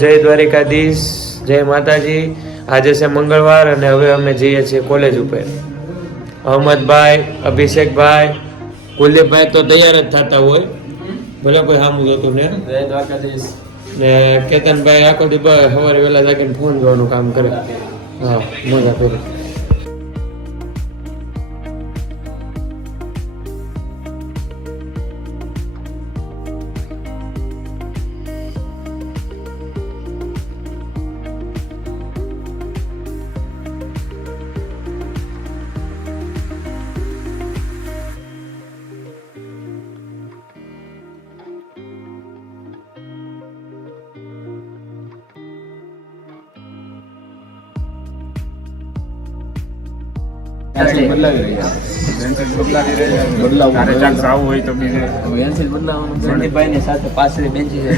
જય દ્વારિકાધીશ જય માતાજી. આજે છે મંગળવાર અને હવે અમે જઈએ છીએ કોલેજ ઉપર. અહમદભાઈ અભિષેકભાઈ કુલદીપભાઈ તો તૈયાર જ થતા હોય. ભલે કોઈ સામું જોતું ને. જય દ્વારકાધીશ. ને કેતનભાઈ આખો દી સવારે વહેલા જાગીને ફોન જોવાનું કામ કરે. હા મજા કરે.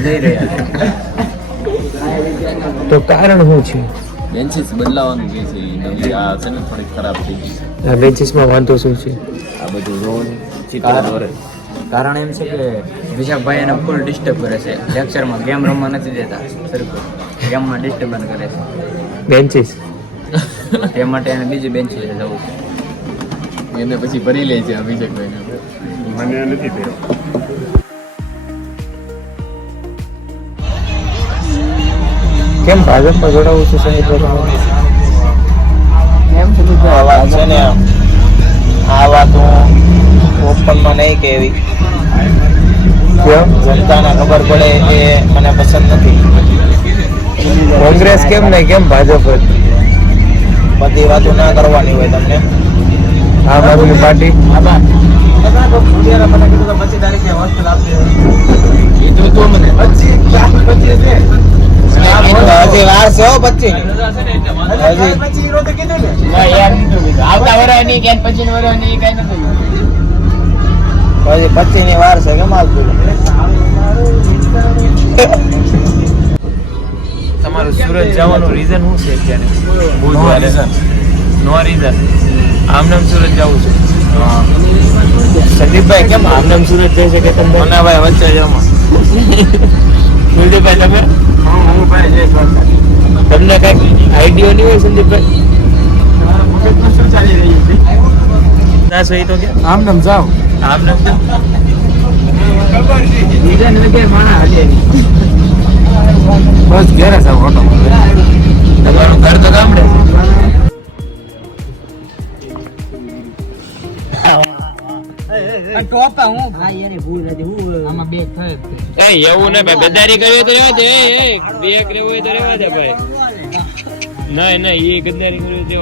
જઈ રહ્યા તો કારણ શું છે? બેન્ચીસ બદલાવાનું જે છે નવી આ છે ને થોડી ખરાબ થઈ ગઈ છે. આ બેન્ચીસમાં વાંધો શું છે? આ બધું રોડ ચિત્ર દોરે. કારણ એમ છે કે વિશાખભાઈ એને ફૂલ ડિસ્ટર્બ કરે છે. લેક્ચરમાં ગેમ રમવા નથી દેતા. સરખું. ગેમમાં ડિસ્ટર્બન્સ કરે છે. બેન્ચીસ? તે માટે એને બીજી બેન્ચીસ જવું છે. એને પછી ભરી લે છે અભિષેકભાઈ મને નથી થયો કેમ ભાજપમાં જોડાવું છે સંગીતભાઈ આ વાત છે ને આ વાત હું ઓપનમાં નહીં કહેવી. જનતાને ખબર પડે એ મને પસંદ નથી. કોંગ્રેસ કેમ નહીં? કેમ ભાજપ? બધી વાતો ના કરવાની હોય તમને. આમ આદમી પાર્ટી એ તો તો મને હજી વાર છે પછી હજી. આવતા કે પછી વર્ષની કઈ નથી. હજી ની વાર છે કેમ આવતું? તમારું સુરત જવાનું રીઝન શું છે અત્યારે? બુધવારે? નો રીઝન આમનામ સુરત જવું છે. સંદીપભાઈ કેમ આમનામ સુરત જઈ શકે તમને? મને ભાઈ વચ્ચે જમા સંદીપભાઈ તમે? તમને કંઈક આઈડિયો નહીં હોય સંદીપભાઈ? ના સહી તો કે આમ નામ જાવ આમનામ રીઝન વગર માણા હલે બસ ઘેરે સાવ ઓટો તમારું ઘર તો ગામડે આમાં બે થાય એ એવું ને ભાઈ બેદારી કરવી તો રહેવા દે. એ એ બે કરવું હોય તો રહેવા દે ભાઈ. ના ના એ ગદ્દારી કરવી તો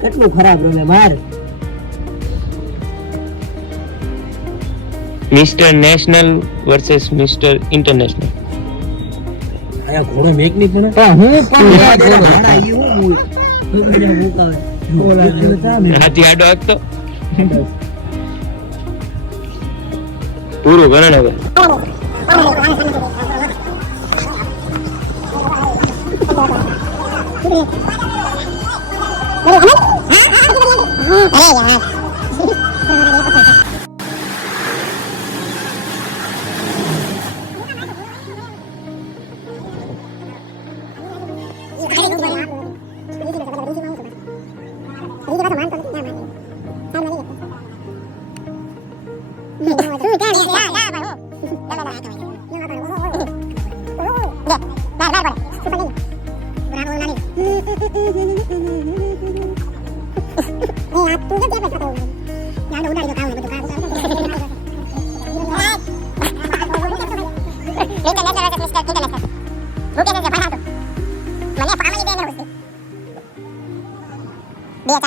કેટલું ખરાબ રમે માર. Mister national versus mister international. આયા ઘોડો મેકની? પણ હું પણ ઘોડા ઈ હું મુકાવે હાથી આડો આગતો પૂરું ગણ હવે બે ચાર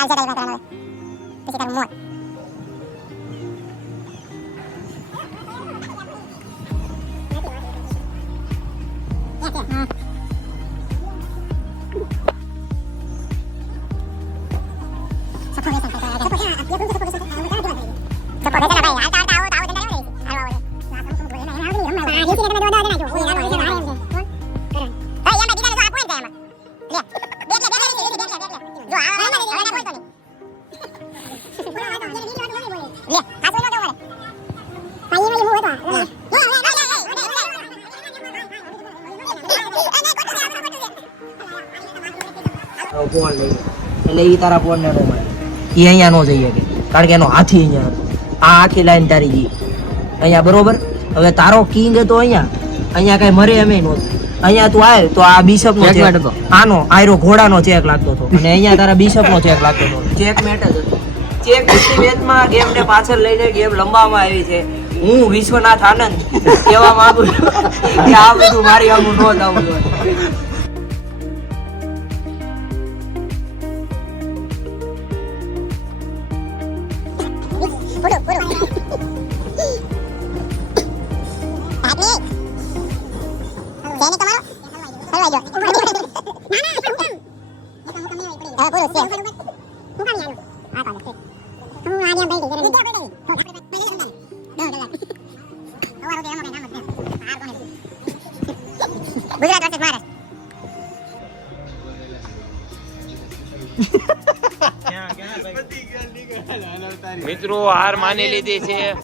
ચાર વાત કરવાનો પછી તારું મોત એટલે એ તારા બોલને નો અહીંયા નો જઈએ શકે. કારણ કે એનો હાથી અહીંયા હતો. આ આખી લાઈન તારી ગઈ અહીંયા બરોબર? હવે તારો કિંગ હતો અહીંયા. અહીંયા કઈ મરે એમ નહોતું. અહીંયા તું આય તો આ બિશપ નો ચેક. આનો આયરો ઘોડાનો ચેક લાગતો હતો. અને અહીંયા તારા બિશપ નો ચેક લાગતો હતો. ચેક મેટ જ હતો. ચેક મેચમાં ગેમ ને પાછળ લઈને ગેમ લંબાવવામાં આવી છે. હું વિશ્વનાથ આનંદ કહેવા માંગુ છું કે આ બધું મારી આમ નો જ આવવું જોઈએ પૂરું પૂરું જેની કોઈ નહીં દો કલાક હવારો તે એમાં કઈ નામ જ નથી હાર કોને ગુજરાત વર્સેસ મહારાષ્ટ્ર મિત્રો હાર માની લીધી છે.